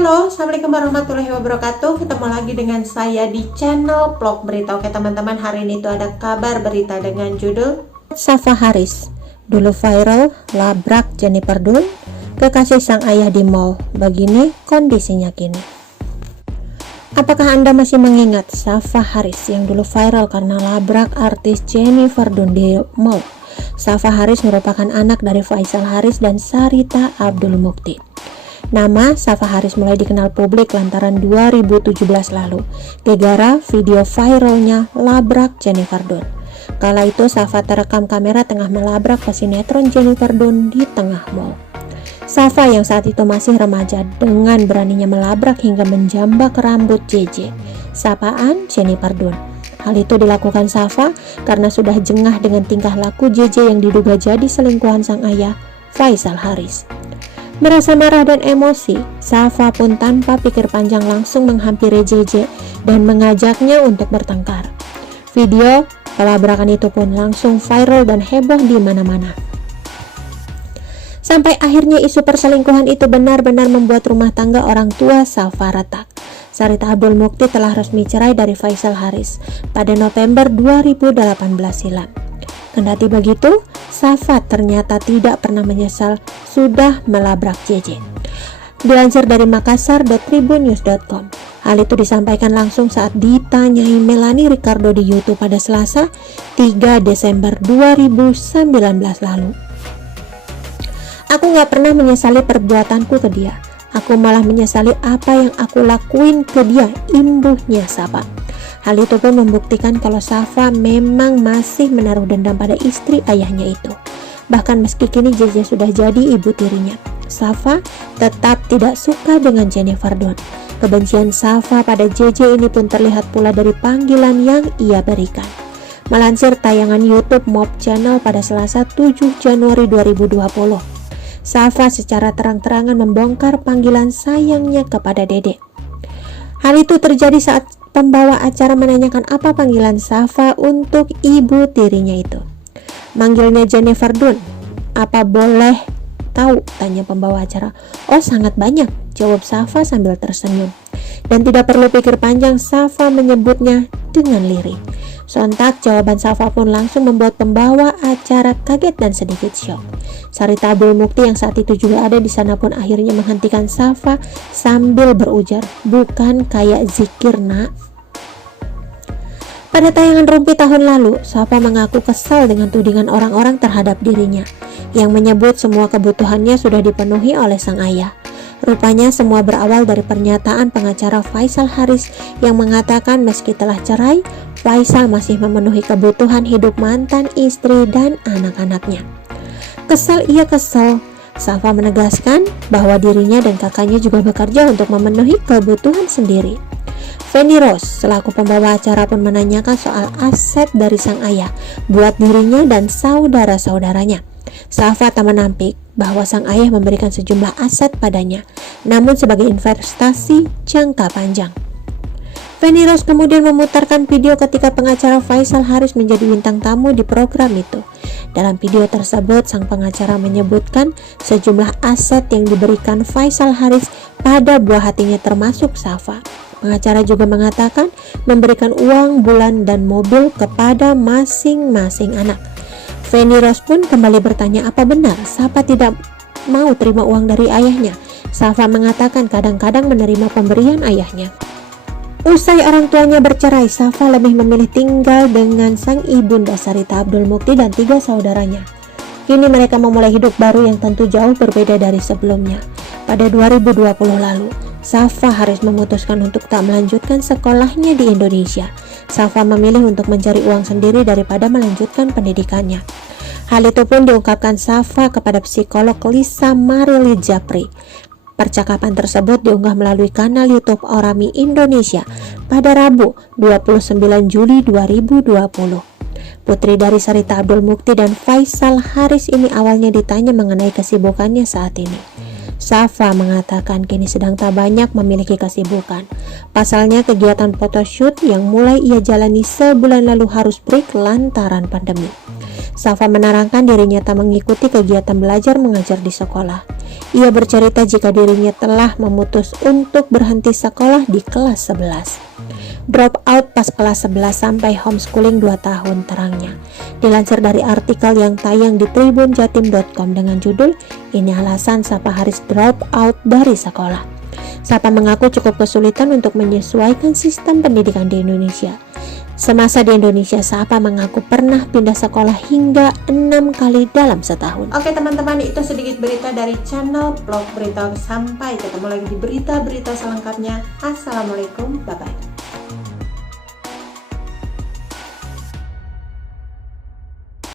Halo, Assalamualaikum warahmatullahi wabarakatuh. Ketemu lagi dengan saya di channel vlog berita. Oke teman-teman, hari ini tuh ada kabar berita dengan judul Safa Harris dulu viral labrak Jennifer Dunn, kekasih sang ayah di mall. Begini kondisinya kini. Apakah Anda masih mengingat Safa Harris yang dulu viral karena labrak artis Jennifer Dunn di mall? Safa Harris merupakan anak dari Faisal Harris dan Sarita Abdul Mukti. Nama Safa Harris mulai dikenal publik lantaran 2017 lalu, gara-gara video viralnya labrak Jennifer Dunn. Kala itu Safa terekam kamera tengah melabrak pesinetron Jennifer Dunn di tengah mall. Safa yang saat itu masih remaja dengan beraninya melabrak hingga menjambak rambut JJ, sapaan Jennifer Dunn. Hal itu dilakukan Safa karena sudah jengah dengan tingkah laku JJ yang diduga jadi selingkuhan sang ayah, Faisal Harris. Merasa marah dan emosi, Safa pun tanpa pikir panjang langsung menghampiri JJ dan mengajaknya untuk bertengkar. Video pelabrakan itu pun langsung viral dan heboh di mana-mana. Sampai akhirnya isu perselingkuhan itu benar-benar membuat rumah tangga orang tua Safa retak. Sarita Abdul Mukti telah resmi cerai dari Faisal Harris pada November 2018 silam. Kendati begitu, Safa ternyata tidak pernah menyesal sudah melabrak JJ. Dilansir dari makassar.tribunnews.com, hal itu disampaikan langsung saat ditanyai Melanie Ricardo di YouTube pada Selasa 3 Desember 2019 lalu. Aku gak pernah menyesali perbuatanku ke dia. Aku malah menyesali apa yang aku lakuin ke dia, imbuhnya Safa. Hal itu pun membuktikan kalau Safa memang masih menaruh dendam pada istri ayahnya itu. Bahkan meski kini JJ sudah jadi ibu tirinya, Safa tetap tidak suka dengan Jennifer Dunn. Kebencian Safa pada JJ ini pun terlihat pula dari panggilan yang ia berikan. Melansir tayangan YouTube Mob Channel pada Selasa 7 Januari 2020, Safa secara terang-terangan membongkar panggilan sayangnya kepada Dede. Hal itu terjadi saat pembawa acara menanyakan apa panggilan Safa untuk ibu tirinya itu. Manggilnya Jennifer Dunn. Apa boleh tahu? Tanya pembawa acara. Oh, sangat banyak, jawab Safa sambil tersenyum. Dan tidak perlu pikir panjang, Safa menyebutnya dengan lirih. Sontak jawaban Safa pun langsung membuat pembawa acara kaget dan sedikit syok. Sarita Abdul Mukti yang saat itu juga ada di sana pun akhirnya menghentikan Safa sambil berujar, bukan kayak zikir nak. Pada tayangan Rumpi tahun lalu, Safa mengaku kesal dengan tudingan orang-orang terhadap dirinya, yang menyebut semua kebutuhannya sudah dipenuhi oleh sang ayah. Rupanya semua berawal dari pernyataan pengacara Faisal Harris yang mengatakan meski telah cerai, Faisal masih memenuhi kebutuhan hidup mantan istri dan anak-anaknya. Kesal ia kesal, Safa menegaskan bahwa dirinya dan kakaknya juga bekerja untuk memenuhi kebutuhan sendiri. Feni Rose selaku pembawa acara pun menanyakan soal aset dari sang ayah buat dirinya dan saudara-saudaranya. Safa tak menampik bahwa sang ayah memberikan sejumlah aset padanya, namun sebagai investasi jangka panjang. Feni Rose kemudian memutarkan video ketika pengacara Faisal Harris menjadi bintang tamu di program itu. Dalam video tersebut, sang pengacara menyebutkan sejumlah aset yang diberikan Faisal Harris pada buah hatinya termasuk Safa. Pengacara juga mengatakan memberikan uang bulan dan mobil kepada masing-masing anak. Feni Rose pun kembali bertanya apa benar Safa tidak mau terima uang dari ayahnya. Safa mengatakan kadang-kadang menerima pemberian ayahnya. Usai orang tuanya bercerai, Safa lebih memilih tinggal dengan sang ibunda Sarita Abdul Mukti dan 3 saudaranya. Kini mereka memulai hidup baru yang tentu jauh berbeda dari sebelumnya. Pada 2020 lalu, Safa Harris memutuskan untuk tak melanjutkan sekolahnya di Indonesia. Safa memilih untuk mencari uang sendiri daripada melanjutkan pendidikannya. Hal itu pun diungkapkan Safa kepada psikolog Lisa Marili Japri. Percakapan tersebut diunggah melalui kanal YouTube Orami Indonesia pada Rabu 29 Juli 2020. Putri dari Sarita Abdul Mukti dan Faisal Harris ini awalnya ditanya mengenai kesibukannya saat ini. Safa mengatakan kini sedang tak banyak memiliki kesibukan. Pasalnya kegiatan photoshoot yang mulai ia jalani sebulan lalu harus break lantaran pandemi. Safa menerangkan dirinya tak mengikuti kegiatan belajar mengajar di sekolah. Ia bercerita jika dirinya telah memutus untuk berhenti sekolah di kelas 11. Drop out pas kelas 11 sampai homeschooling 2 tahun, terangnya. Dilansir dari artikel yang tayang di tribunjatim.com dengan judul "Ini Alasan Safa Haris Drop Out dari Sekolah". Safa mengaku cukup kesulitan untuk menyesuaikan sistem pendidikan di Indonesia. Semasa di Indonesia, Safa mengaku pernah pindah sekolah hingga 6 kali dalam setahun. Oke teman-teman, itu sedikit berita dari channel Vlog Berita. Sampai ketemu lagi di berita-berita selengkapnya. Assalamualaikum, bye-bye.